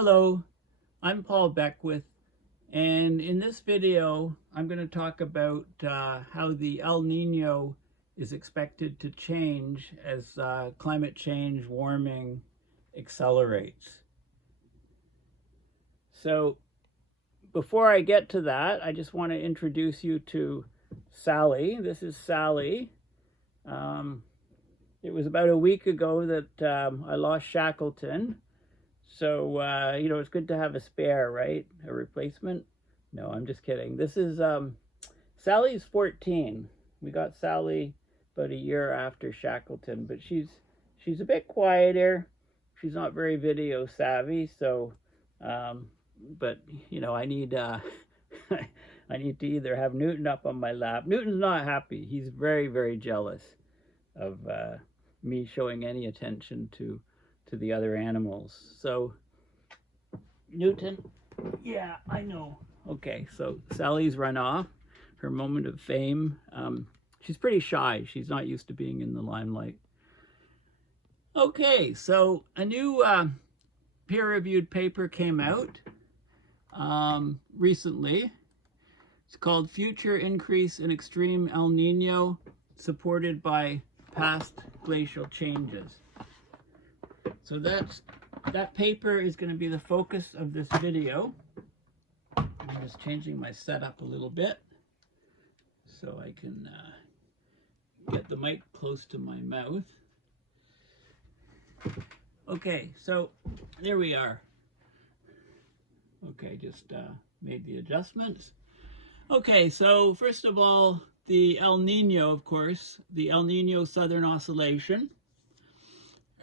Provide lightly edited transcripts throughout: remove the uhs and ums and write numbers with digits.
Hello, I'm Paul Beckwith, and in this video I'm going to talk about how the El Nino is expected to change as climate change, warming accelerates. So before I get to that, I just want to introduce you to Sally. This is Sally. It was about a week ago that I lost Shackleton. So, it's good to have a spare, right? A replacement? No, I'm just kidding. This is, Sally's 14. We got Sally about a year after Shackleton, but she's a bit quieter. She's not very video savvy, so, but, I need, I need to either have Newton up on my lap. Newton's not happy. He's very, very jealous of me showing any attention to the other animals. So Newton, yeah, I know. Okay, so Sally's run off, her moment of fame. She's pretty shy. She's not used to being in the limelight. Okay, so a new peer-reviewed paper came out recently. It's called Future Increase in Extreme El Nino Supported by Past Glacial Changes. So that paper is going to be the focus of this video. I'm just changing my setup a little bit so I can get the mic close to my mouth. Okay, so there we are. Okay, just made the adjustments. Okay, so first of all, the El Nino, of course, the El Nino Southern Oscillation,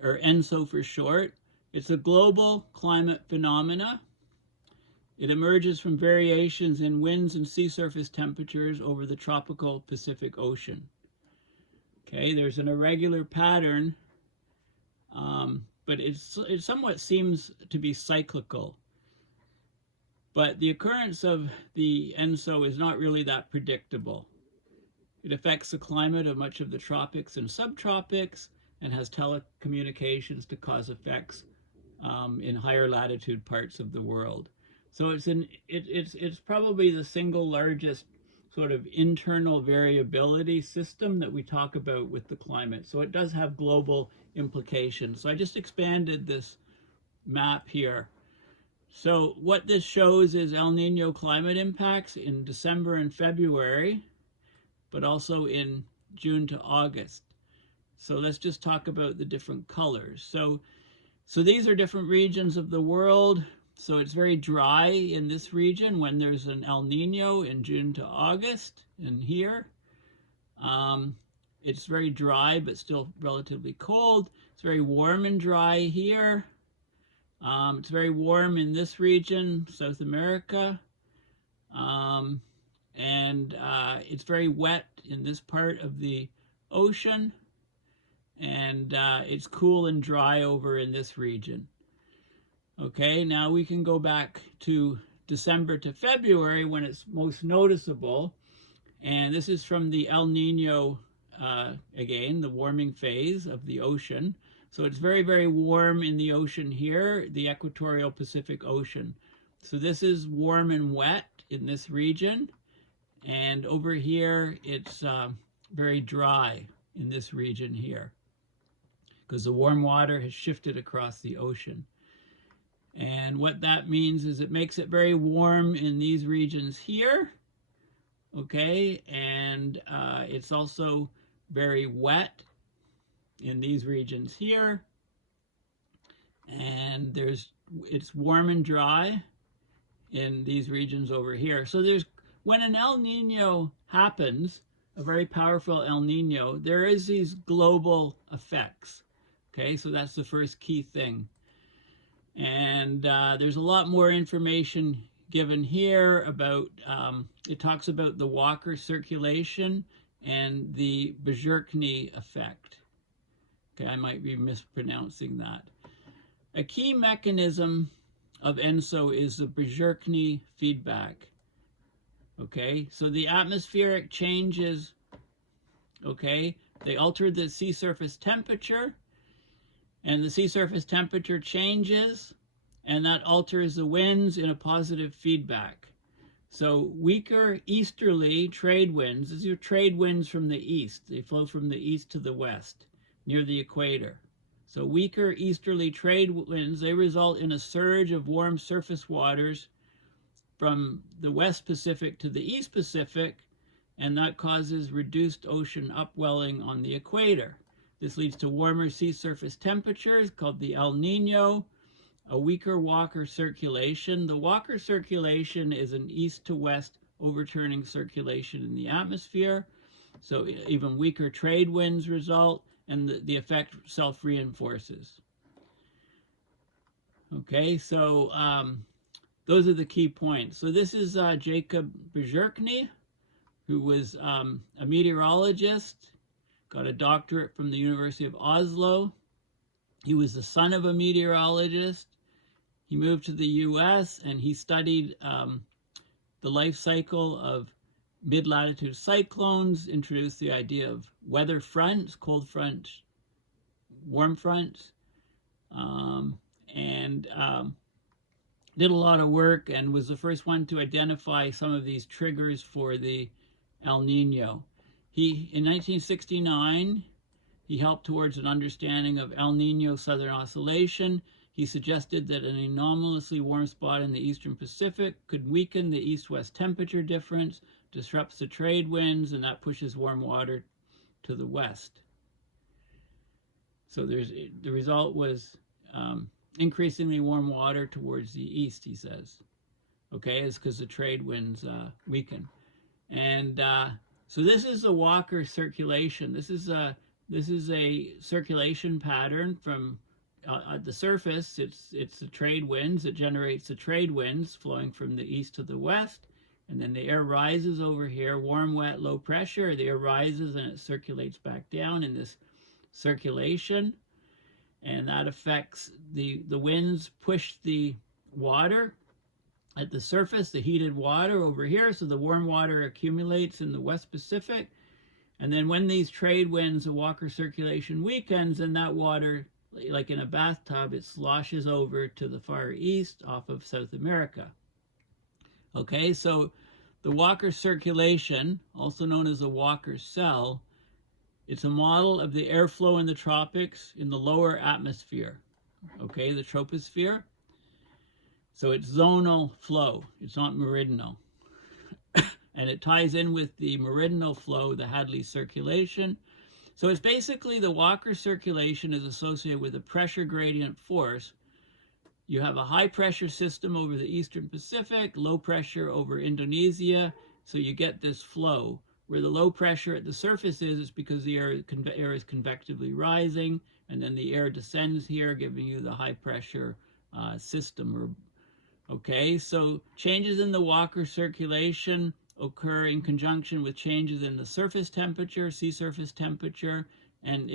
or ENSO for short. It's a global climate phenomena. It emerges from variations in winds and sea surface temperatures over the tropical Pacific Ocean. Okay, there's an irregular pattern, but it somewhat seems to be cyclical. But the occurrence of the ENSO is not really that predictable. It affects the climate of much of the tropics and subtropics, and has telecommunications to cause effects in higher latitude parts of the world. So it's probably the single largest sort of internal variability system that we talk about with the climate. So it does have global implications. So I just expanded this map here. So what this shows is El Nino climate impacts in December and February, but also in June to August. So let's just talk about the different colors. So these are different regions of the world. So it's very dry in this region when there's an El Nino in June to August. And here, it's very dry, but still relatively cold. It's very warm and dry here. It's very warm in this region, South America. And it's very wet in this part of the ocean. And it's cool and dry over in this region. Okay, now we can go back to December to February when it's most noticeable. And this is from the El Nino, again, the warming phase of the ocean. So it's very, very warm in the ocean here, the equatorial Pacific Ocean. So this is warm and wet in this region. And over here, it's very dry in this region here, because the warm water has shifted across the ocean. And what that means is it makes it very warm in these regions here, okay? And it's also very wet in these regions here. And it's warm and dry in these regions over here. So when an El Nino happens, a very powerful El Nino, there is these global effects. Okay, so that's the first key thing. And there's a lot more information given here about, it talks about the Walker circulation and the Bjerknes effect. Okay, I might be mispronouncing that. A key mechanism of ENSO is the Bjerknes feedback. Okay, so the atmospheric changes, okay, they alter the sea surface temperature, and the sea surface temperature changes and that alters the winds in a positive feedback. So weaker easterly trade winds, these are trade winds from the east. They flow from the east to the west, near the equator. So weaker easterly trade winds, they result in a surge of warm surface waters from the West Pacific to the East Pacific, and that causes reduced ocean upwelling on the equator. This leads to warmer sea surface temperatures called the El Niño, a weaker Walker circulation. The Walker circulation is an east to west overturning circulation in the atmosphere. So even weaker trade winds result, and the effect self-reinforces. Okay, so those are the key points. So this is Jacob Bjerknes, who was a meteorologist, got a doctorate from the University of Oslo. He was the son of a meteorologist. He moved to the US and he studied the life cycle of mid-latitude cyclones, introduced the idea of weather fronts, cold fronts, warm fronts, and did a lot of work and was the first one to identify some of these triggers for the El Niño. In 1969, he helped towards an understanding of El Niño Southern Oscillation. He suggested that an anomalously warm spot in the Eastern Pacific could weaken the east-west temperature difference, disrupts the trade winds, and that pushes warm water to the west. So the result was increasingly warm water towards the east, he says. Okay, it's because the trade winds weaken. And so this is the Walker circulation. This is a circulation pattern from at the surface. It's the trade winds. It generates the trade winds flowing from the east to the west, and then the air rises over here, warm, wet, low pressure. The air rises and it circulates back down in this circulation, and that affects the winds push the water at the surface, the heated water over here, so the warm water accumulates in the West Pacific, and then when these trade winds, the Walker circulation weakens, and that water, like in a bathtub, it sloshes over to the far east off of South America. Okay, so the Walker circulation, also known as the Walker cell, it's a model of the airflow in the tropics in the lower atmosphere, okay, the troposphere. So it's zonal flow, it's not meridional. And it ties in with the meridional flow, the Hadley circulation. So it's basically the Walker circulation is associated with a pressure gradient force. You have a high pressure system over the Eastern Pacific, low pressure over Indonesia, so you get this flow. Where the low pressure at the surface is because the air is convectively rising, and then the air descends here, giving you the high pressure system. Okay, so changes in the Walker circulation occur in conjunction with changes in the surface temperature, sea surface temperature, and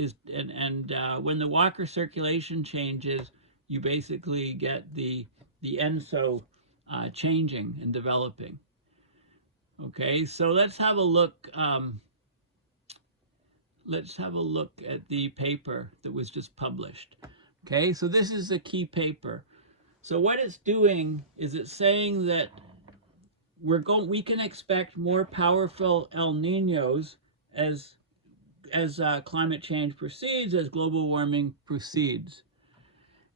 when the Walker circulation changes, you basically get the ENSO changing and developing. Okay, so let's have a look. Let's have a look at the paper that was just published. Okay, so this is a key paper. So what it's doing is it's saying that we can expect more powerful El Niños as climate change proceeds, as global warming proceeds.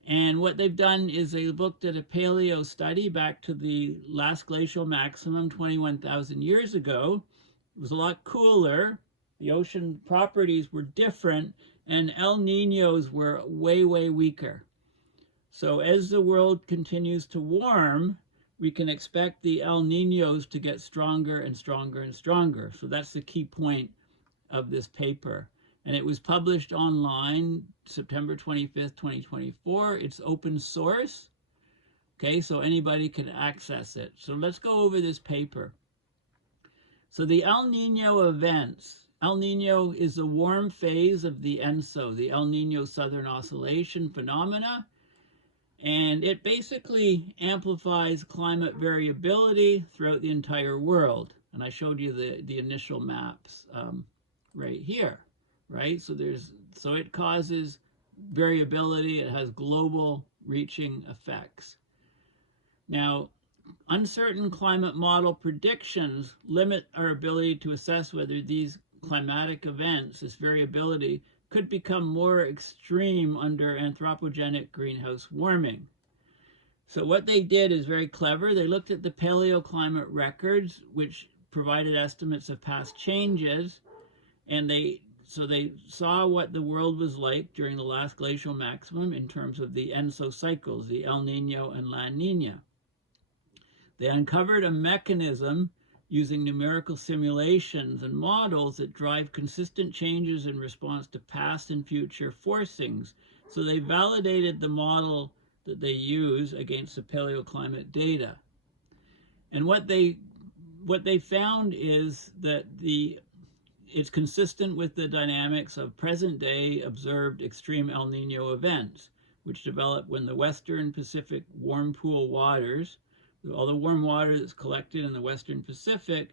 And what they've done is they looked at a paleo study back to the last glacial maximum 21,000 years ago. It was a lot cooler. The ocean properties were different, and El Niños were way, way weaker. So as the world continues to warm, we can expect the El Niños to get stronger and stronger and stronger. So that's the key point of this paper. And it was published online September 25th, 2024. It's open source. Okay, so anybody can access it. So let's go over this paper. So the El Niño events. El Niño is the warm phase of the ENSO, the El Niño Southern Oscillation phenomena. And it basically amplifies climate variability throughout the entire world. And I showed you the initial maps right here. Right, so it causes variability. It has global reaching effects. Now, uncertain climate model predictions limit our ability to assess whether these climatic events, this variability, could become more extreme under anthropogenic greenhouse warming. So what they did is very clever. They looked at the paleoclimate records, which provided estimates of past changes, and they saw what the world was like during the last glacial maximum in terms of the ENSO cycles, the El Nino and La Nina. They uncovered a mechanism using numerical simulations and models that drive consistent changes in response to past and future forcings. So they validated the model that they use against the paleoclimate data. And what they found is that it's consistent with the dynamics of present-day observed extreme El Nino events, which develop when the Western Pacific warm pool waters, all the warm water that's collected in the Western Pacific,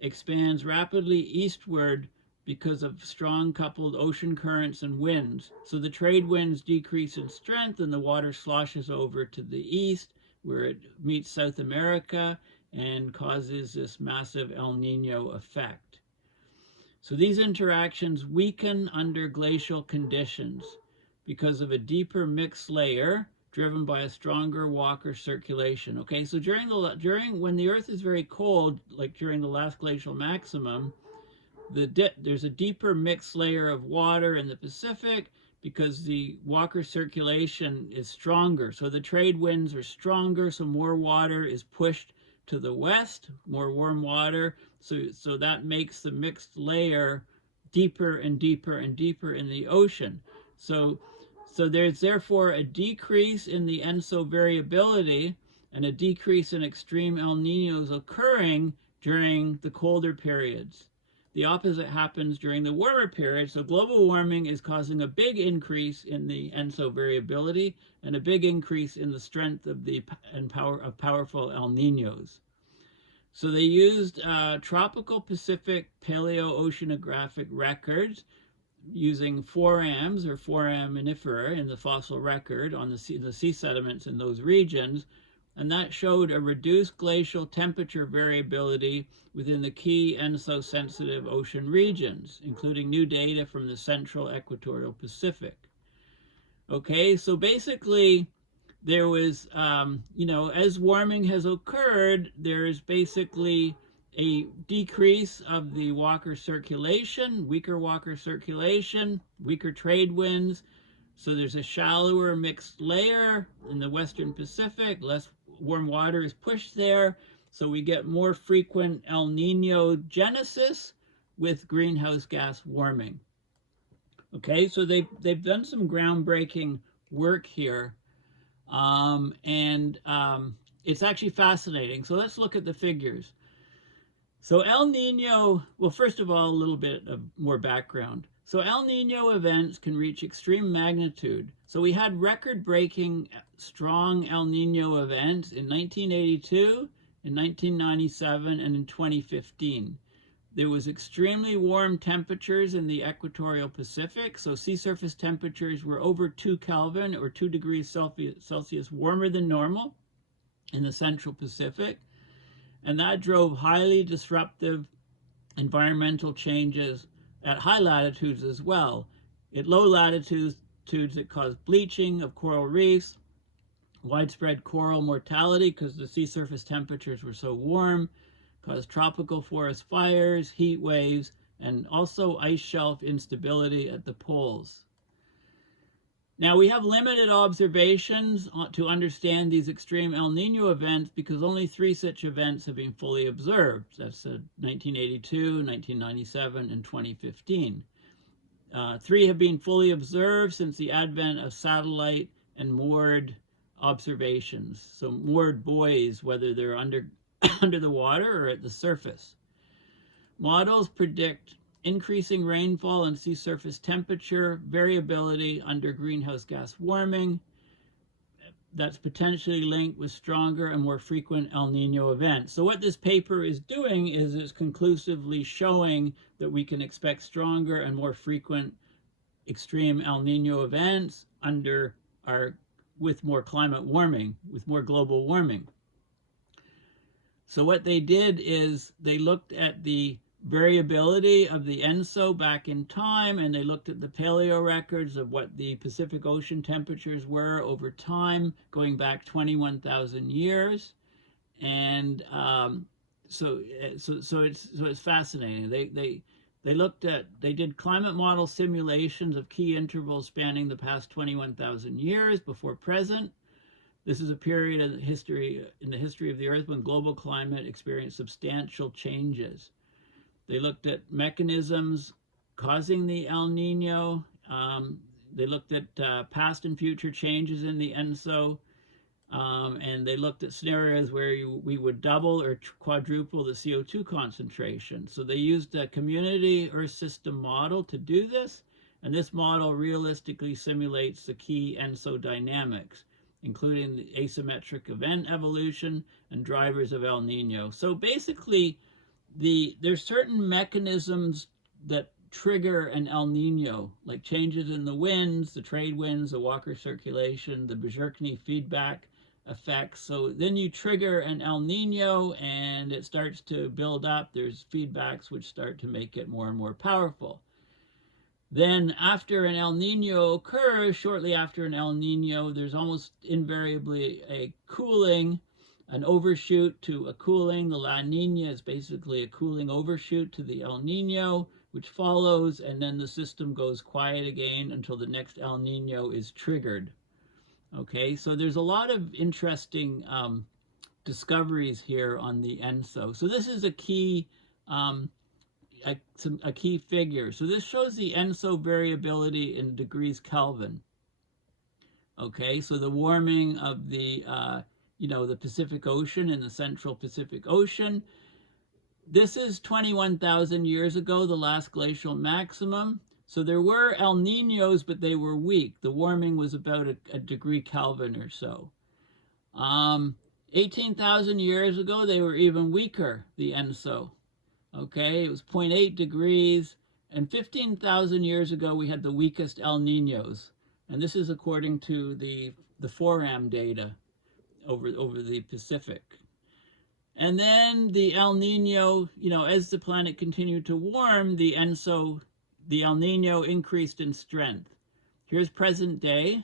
expands rapidly eastward because of strong coupled ocean currents and winds. So the trade winds decrease in strength and the water sloshes over to the east, where it meets South America and causes this massive El Nino effect. So these interactions weaken under glacial conditions because of a deeper mixed layer driven by a stronger Walker circulation. Okay, so during when the Earth is very cold, like during the last glacial maximum, there's a deeper mixed layer of water in the Pacific because the Walker circulation is stronger. So the trade winds are stronger, so more water is pushed to the west, more warm water. So that makes the mixed layer deeper and deeper and deeper in the ocean. So there's therefore a decrease in the ENSO variability and a decrease in extreme El Ninos occurring during the colder periods. The opposite happens during the warmer periods. So global warming is causing a big increase in the ENSO variability and a big increase in the strength of powerful El Ninos. So they used tropical Pacific paleoceanographic records using forams or foraminifera in the fossil record on the sea sediments in those regions, and that showed a reduced glacial temperature variability within the key ENSO-sensitive ocean regions, including new data from the central equatorial Pacific. Okay, so basically there was, as warming has occurred, there is basically a decrease of the Walker circulation, weaker Walker circulation, weaker trade winds. So there's a shallower mixed layer in the Western Pacific, less warm water is pushed there. So we get more frequent El Nino genesis with greenhouse gas warming. Okay, so they've done some groundbreaking work here. It's actually fascinating. So let's look at the figures. So El Nino, well, first of all, a little bit of more background. So El Nino events can reach extreme magnitude. So we had record-breaking strong El Nino events in 1982, in 1997, and in 2015. There was extremely warm temperatures in the equatorial Pacific. So sea surface temperatures were over 2 Kelvin or 2 degrees Celsius warmer than normal in the central Pacific. And that drove highly disruptive environmental changes at high latitudes as well. At low latitudes, it caused bleaching of coral reefs, widespread coral mortality because the sea surface temperatures were so warm, caused tropical forest fires, heat waves, and also ice shelf instability at the poles. Now, we have limited observations to understand these extreme El Nino events because only 3 such events have been fully observed. That's 1982, 1997, and 2015. 3 have been fully observed since the advent of satellite and moored observations. So moored buoys, whether they're under the water or at the surface. Models predict increasing rainfall and sea surface temperature variability under greenhouse gas warming. That's potentially linked with stronger and more frequent El Nino events. So what this paper is doing is it's conclusively showing that we can expect stronger and more frequent extreme El Nino events with more climate warming, with more global warming. So what they did is they looked at the variability of the ENSO back in time, and they looked at the paleo records of what the Pacific Ocean temperatures were over time, going back 21,000 years. And so it's fascinating. They did climate model simulations of key intervals spanning the past 21,000 years before present. This is a period in the history of the Earth when global climate experienced substantial changes. They looked at mechanisms causing the El Nino. They looked at past and future changes in the ENSO. And they looked at scenarios where we would double or quadruple the CO2 concentration. So they used a community Earth system model to do this. And this model realistically simulates the key ENSO dynamics, including the asymmetric event evolution and drivers of El Nino. So basically, there's certain mechanisms that trigger an El Nino, like changes in the winds, the trade winds, the Walker circulation, the Bjerknes feedback effects. So then you trigger an El Nino and it starts to build up. There's feedbacks which start to make it more and more powerful. Then after an El Nino occurs, shortly after an El Nino, there's almost invariably a cooling, an overshoot to a cooling. The La Niña is basically a cooling overshoot to the El Nino, which follows, and then the system goes quiet again until the next El Nino is triggered. Okay, so there's a lot of interesting discoveries here on the ENSO. So this is a key a key figure. So this shows the ENSO variability in degrees Kelvin. Okay, so the warming of the the Pacific Ocean and the central Pacific Ocean. This is 21,000 years ago, the last glacial maximum. So there were El Niños, but they were weak. The warming was about a degree Kelvin or so. 18,000 years ago, they were even weaker, the ENSO. Okay, it was 0.8 degrees. And 15,000 years ago, we had the weakest El Niños. And this is according to the FORAM data over the Pacific. And then the El Nino, as the planet continued to warm, the El Nino increased in strength. Here's present day,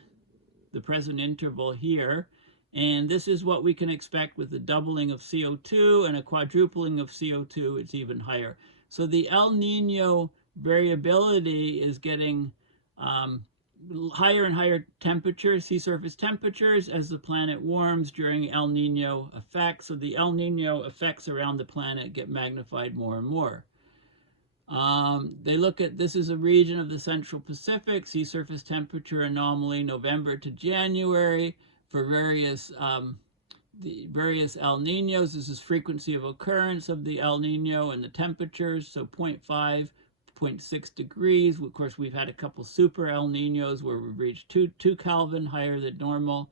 the present interval here, and this is what we can expect with the doubling of CO2 and a quadrupling of CO2, it's even higher. So the El Nino variability is getting higher and higher temperatures, sea surface temperatures, as the planet warms during El Nino effects. So the El Nino effects around the planet get magnified more and more. They look at, this is a region of the Central Pacific, sea surface temperature anomaly, November to January, for various El Ninos. This is frequency of occurrence of the El Nino and the temperatures, so 0.5, 0.6 degrees. Of course, we've had a couple super El Ninos where we've reached 2 Kelvin, higher than normal.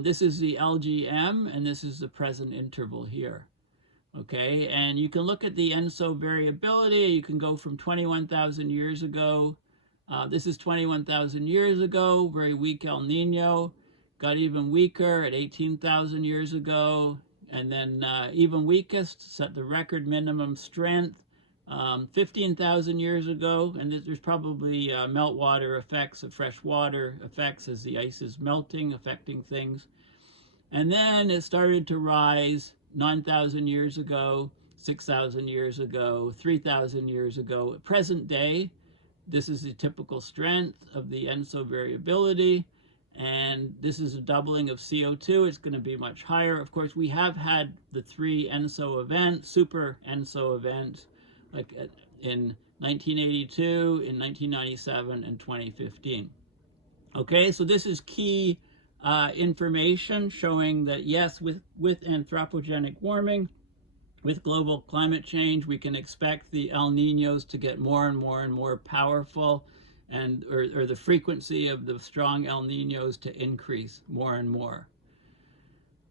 This is the LGM, and this is the present interval here. Okay, and you can look at the ENSO variability. You can go from 21,000 years ago. This is 21,000 years ago, very weak El Nino. Got even weaker at 18,000 years ago. And then even weakest, set the record minimum strength, 15,000 years ago. And there's probably meltwater effects of fresh water effects as the ice is melting, affecting things. And then it started to rise 9,000 years ago, 6,000 years ago, 3,000 years ago. Present day, this is the typical strength of the ENSO variability, and this is a doubling of CO2. It's going to be much higher. Of course, we have had the 3 ENSO events, super ENSO events, like in 1982, in 1997, and 2015. Okay, so this is key information showing that yes, with anthropogenic warming, with global climate change, we can expect the El Niños to get more and more and more powerful, and or the frequency of the strong El Niños to increase more and more.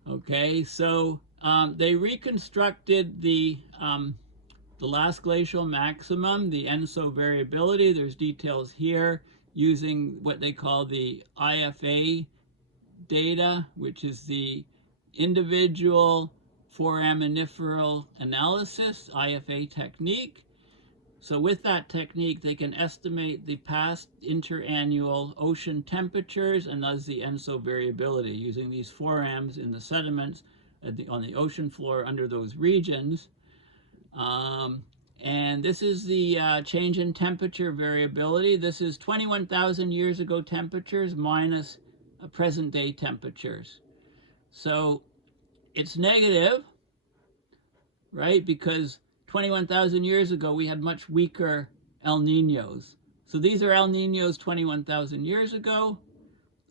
Okay, so they reconstructed the last glacial maximum, the ENSO variability. There's details here using what they call the IFA data, which is the individual foraminiferal analysis, IFA technique. So with that technique, they can estimate the past interannual ocean temperatures and thus the ENSO variability using these forams in the sediments on the ocean floor under those regions. And this is the change in temperature variability. This is 21,000 years ago temperatures minus present day temperatures. So it's negative, right? Because 21,000 years ago, we had much weaker El Niños. So these are El Niños 21,000 years ago.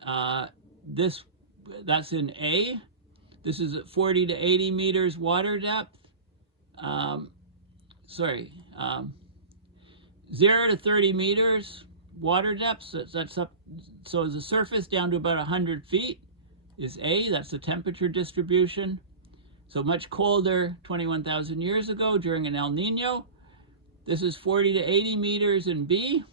That's in A. This is at 40 to 80 meters water depth. 0 to 30 meters water depth. So that's up. So the surface down to about 100 feet is A. That's the temperature distribution. So much colder 21,000 years ago during an El Niño. This is 40 to 80 meters in B.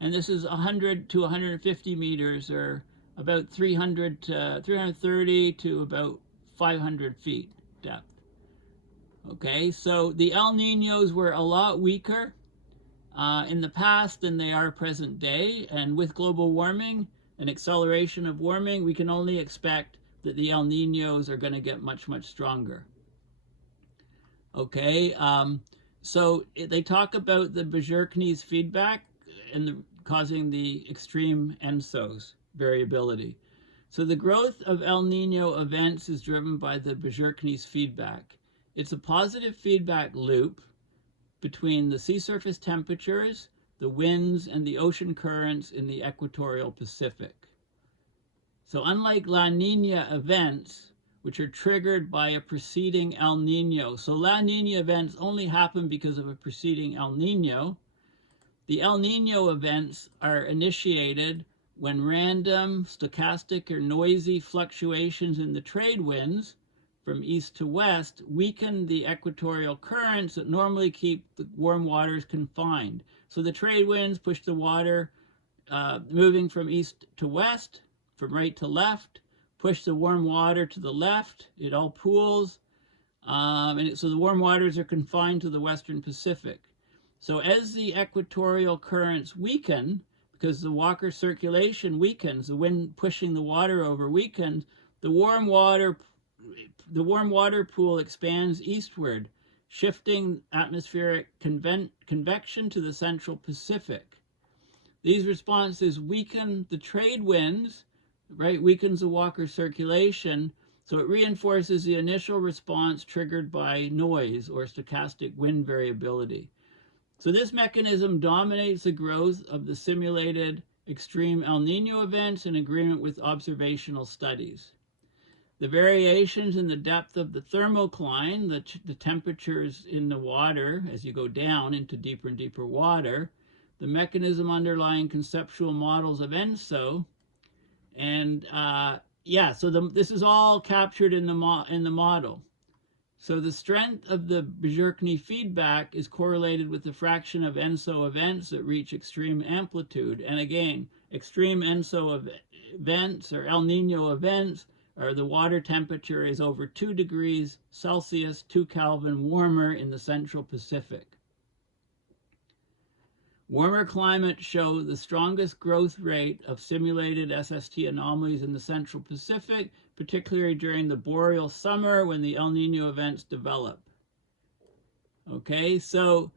And this is 100 to 150 meters, or about 330 to about 500 feet depth. Okay, so the El Niños were a lot weaker in the past than they are present day. And with global warming, an acceleration of warming, we can only expect that the El Niños are going to get much, much stronger. Okay, so they talk about the Bjerknes feedback and causing the extreme ENSOs variability. So the growth of El Niño events is driven by the Bjerknes feedback. It's a positive feedback loop between the sea surface temperatures, the winds, and the ocean currents in the equatorial Pacific. So unlike La Niña events, which are triggered by a preceding El Niño, so La Niña events only happen because of a preceding El Niño. The El Niño events are initiated when random, stochastic, or noisy fluctuations in the trade winds from east to west weaken the equatorial currents that normally keep the warm waters confined. So the trade winds push the water moving from east to west, from right to left, push the warm water to the left, it all pools, so the warm waters are confined to the western Pacific. So as the equatorial currents weaken, because the Walker circulation weakens, the wind pushing the water over weakens, the warm water pool expands eastward, shifting atmospheric convection to the central Pacific. These responses weaken the trade winds, right, weakens the Walker circulation, so it reinforces the initial response triggered by noise or stochastic wind variability. So this mechanism dominates the growth of the simulated extreme El Niño events in agreement with observational studies. The variations in the depth of the thermocline, the temperatures in the water as you go down into deeper and deeper water, the mechanism underlying conceptual models of ENSO, and this is all captured in the model. So the strength of the Bjerknes feedback is correlated with the fraction of ENSO events that reach extreme amplitude. And again, extreme ENSO events or El Niño events are the water temperature is over 2 degrees Celsius, 2 Kelvin warmer in the central Pacific. Warmer climates show the strongest growth rate of simulated SST anomalies in the central Pacific, particularly during the boreal summer when the El Niño events develop. Okay, so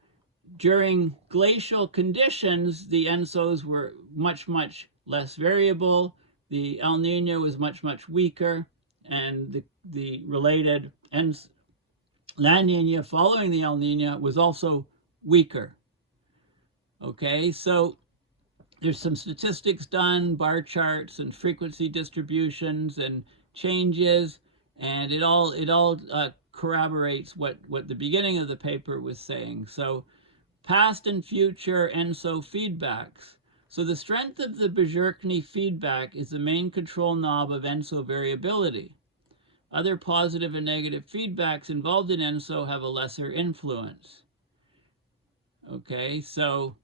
during glacial conditions, the ENSOs were much, much less variable. The El Niño was much, much weaker, and the related La Niña following the El Niño was also weaker. Okay, so there's some statistics done, bar charts and frequency distributions and changes, and it all corroborates what the beginning of the paper was saying. So past and future ENSO feedbacks. So the strength of the Bjerknes feedback is the main control knob of ENSO variability. Other positive and negative feedbacks involved in ENSO have a lesser influence. Okay, so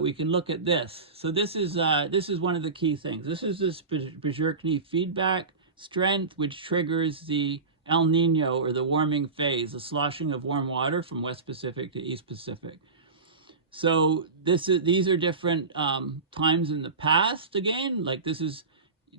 we can look at this. So this is one of the key things. This is this Bjerknes feedback strength, which triggers the El Nino, or the warming phase, the sloshing of warm water from West Pacific to East Pacific. So these are different times in the past again. Like this is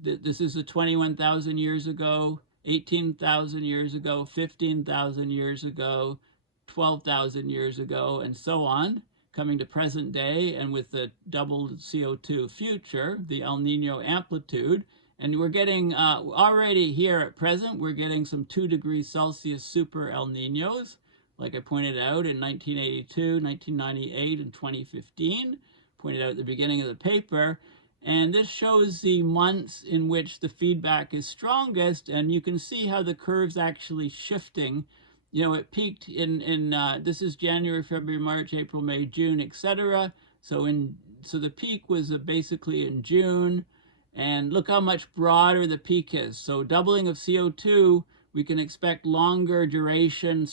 the 21,000 years ago, 18,000 years ago, 15,000 years ago, 12,000 years ago, and so on, coming to present day, and with the doubled CO2 future, the El Nino amplitude. And we're getting, already here at present, we're getting some 2 degrees Celsius super El Ninos, like I pointed out in 1982, 1998, and 2015, pointed out at the beginning of the paper. And this shows the months in which the feedback is strongest, and you can see how the curve's actually shifting. You know, it peaked in this is January, February, March, April, May, June, etc. So the peak was basically in June, and look how much broader the peak is. So doubling of CO2, we can expect longer duration,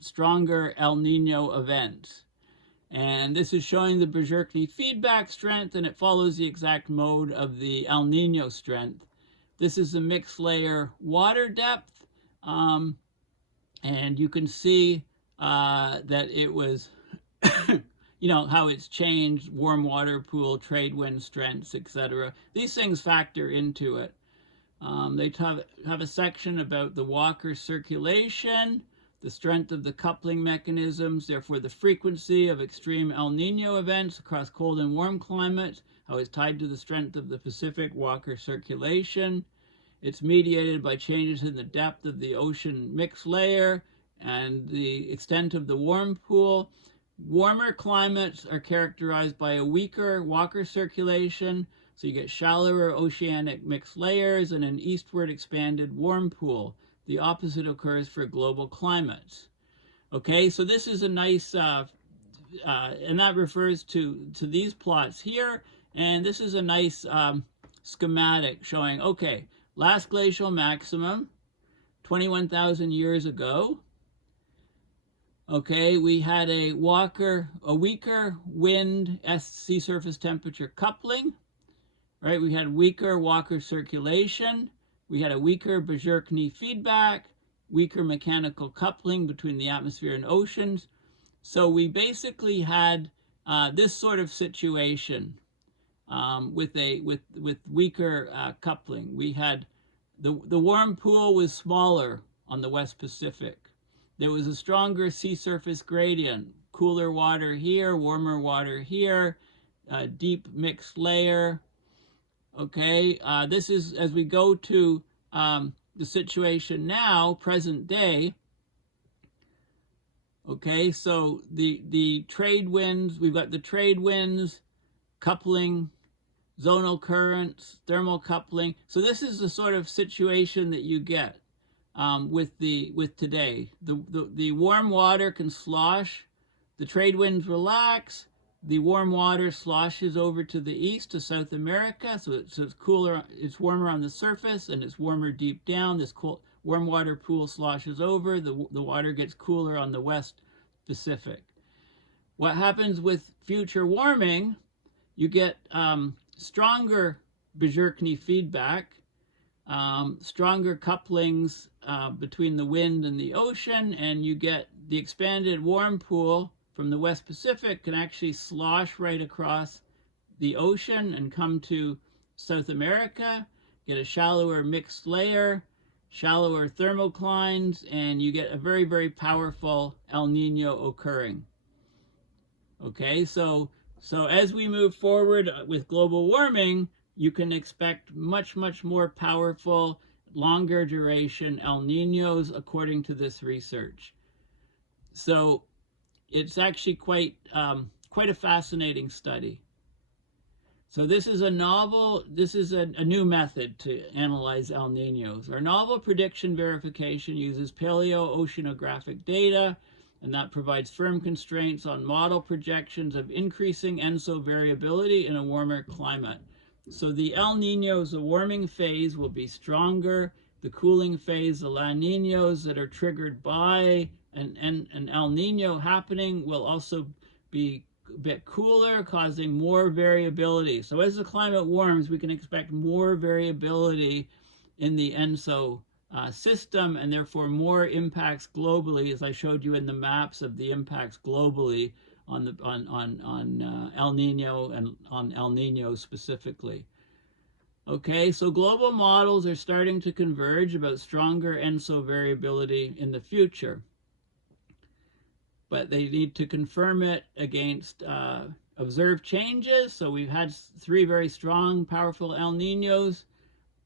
stronger El Nino events. And this is showing the Bjerknes feedback strength, and it follows the exact mode of the El Nino strength. This is the mixed layer water depth, and you can see that it was, you know, how it's changed, warm water pool, trade wind strengths, etc. These things factor into it. They have a section about the Walker circulation, the strength of the coupling mechanisms, therefore the frequency of extreme El Nino events across cold and warm climates, how it's tied to the strength of the Pacific Walker circulation. It's mediated by changes in the depth of the ocean mixed layer and the extent of the warm pool. Warmer climates are characterized by a weaker Walker circulation, so you get shallower oceanic mixed layers and an eastward expanded warm pool. The opposite occurs for global climates. Okay, so this is a nice, and that refers to these plots here, and this is a nice schematic showing, okay, last glacial maximum, 21,000 years ago. Okay, we had a weaker wind sea surface temperature coupling, right? We had weaker Walker circulation. We had a weaker Bjerknes feedback, weaker mechanical coupling between the atmosphere and oceans. So we basically had this sort of situation with weaker coupling. We had the warm pool was smaller on the West Pacific. There was a stronger sea surface gradient, cooler water here, warmer water here, deep mixed layer. Okay, this is as we go to the situation now, present day. Okay, so the trade winds, we've got the trade winds, coupling, zonal currents, thermal coupling. So this is the sort of situation that you get with today. The warm water can slosh, the trade winds relax. The warm water sloshes over to the east, to South America, so it's cooler, it's warmer on the surface, and it's warmer deep down. This warm water pool sloshes over, the water gets cooler on the West Pacific. What happens with future warming, you get stronger Bjerknes feedback, stronger couplings between the wind and the ocean, and you get the expanded warm pool from the West Pacific can actually slosh right across the ocean and come to South America, get a shallower mixed layer, shallower thermoclines, and you get a very, very powerful El Nino occurring. Okay, so as we move forward with global warming, you can expect much, much more powerful, longer duration El Ninos according to this research. So it's actually quite a fascinating study. So this is a new method to analyze El Ninos. Our novel prediction verification uses paleoceanographic data, and that provides firm constraints on model projections of increasing ENSO variability in a warmer climate. So the El Ninos, the warming phase, will be stronger. The cooling phase, the La Niños that are triggered by an El Nino happening, will also be a bit cooler, causing more variability. So as the climate warms, we can expect more variability in the ENSO system, and therefore more impacts globally, as I showed you in the maps of the impacts globally on El Nino and on El Nino specifically. Okay, so global models are starting to converge about stronger ENSO variability in the future, but they need to confirm it against observed changes. So we've had 3 very strong, powerful El Niños,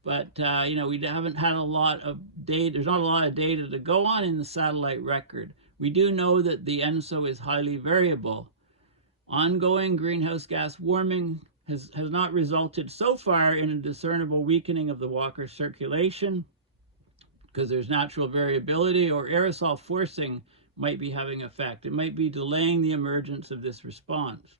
but you know, we haven't had a lot of data. There's not a lot of data to go on in the satellite record. We do know that the ENSO is highly variable. Ongoing greenhouse gas warming has not resulted so far in a discernible weakening of the Walker circulation, because there's natural variability, or aerosol forcing might be having effect. It might be delaying the emergence of this response.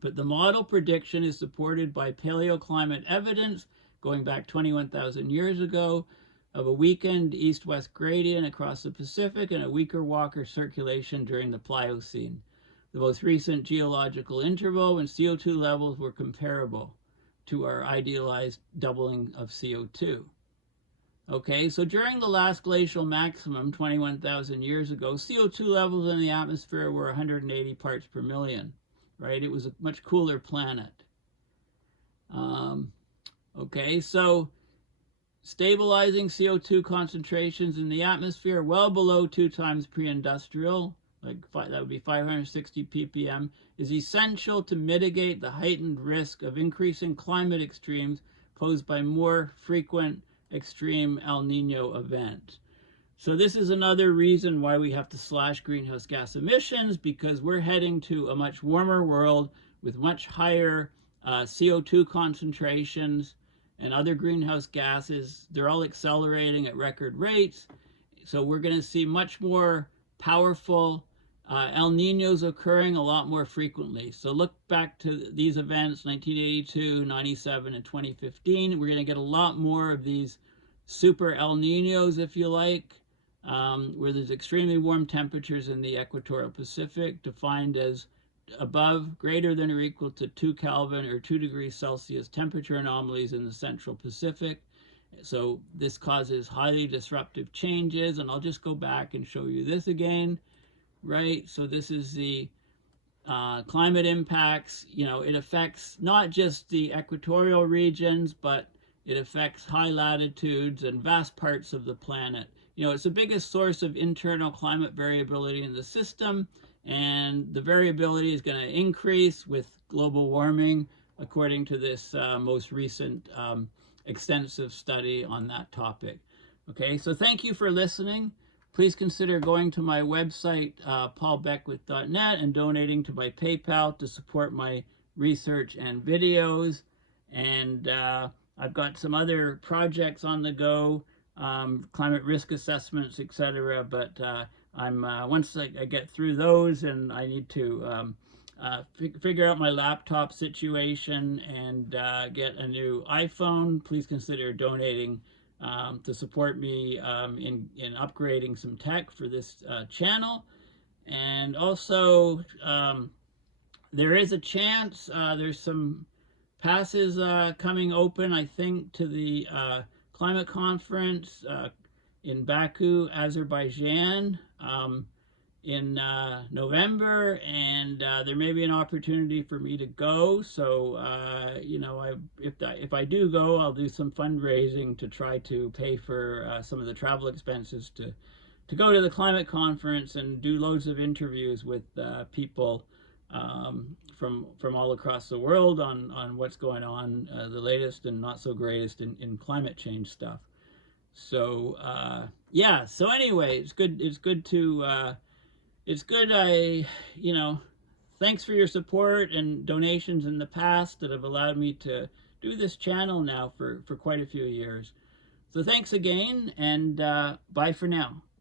But the model prediction is supported by paleoclimate evidence going back 21,000 years ago of a weakened east-west gradient across the Pacific and a weaker Walker circulation during the Pliocene, the most recent geological interval when CO2 levels were comparable to our idealized doubling of CO2. Okay, so during the last glacial maximum 21,000 years ago, CO2 levels in the atmosphere were 180 parts per million, right? It was a much cooler planet. Okay, so stabilizing CO2 concentrations in the atmosphere well below 2 times pre-industrial, like that would be 560 ppm, is essential to mitigate the heightened risk of increasing climate extremes posed by more frequent extreme El Nino events. So this is another reason why we have to slash greenhouse gas emissions, because we're heading to a much warmer world with much higher CO2 concentrations and other greenhouse gases. They're all accelerating at record rates. So we're going to see much more powerful El Niños occurring a lot more frequently. So look back to these events, 1982, 97, and 2015. We're going to get a lot more of these super El Niños, if you like, where there's extremely warm temperatures in the equatorial Pacific, defined as above, greater than or equal to 2 Kelvin or 2 degrees Celsius temperature anomalies in the central Pacific. So this causes highly disruptive changes, and I'll just go back and show you this again, right? So this is the climate impacts. You know, it affects not just the equatorial regions, but it affects high latitudes and vast parts of the planet. You know, it's the biggest source of internal climate variability in the system, and the variability is going to increase with global warming, according to this most recent extensive study on that topic. Okay, so thank you for listening. Please consider going to my website, paulbeckwith.net, and donating to my PayPal to support my research and videos. And I've got some other projects on the go, climate risk assessments, etc. But once I get through those, and I need to figure out my laptop situation and get a new iPhone, please consider donating to support me in upgrading some tech for this channel. And also, there is a chance, there's some passes coming open, I think, to the climate conference in Baku, Azerbaijan, in November, and there may be an opportunity for me to go. So you know, if I do go, I'll do some fundraising to try to pay for some of the travel expenses to go to the climate conference and do loads of interviews with people from all across the world on what's going on, the latest and not so greatest in climate change stuff. So yeah, so anyway, it's good to you know, thanks for your support and donations in the past that have allowed me to do this channel now for quite a few years. So thanks again, and bye for now.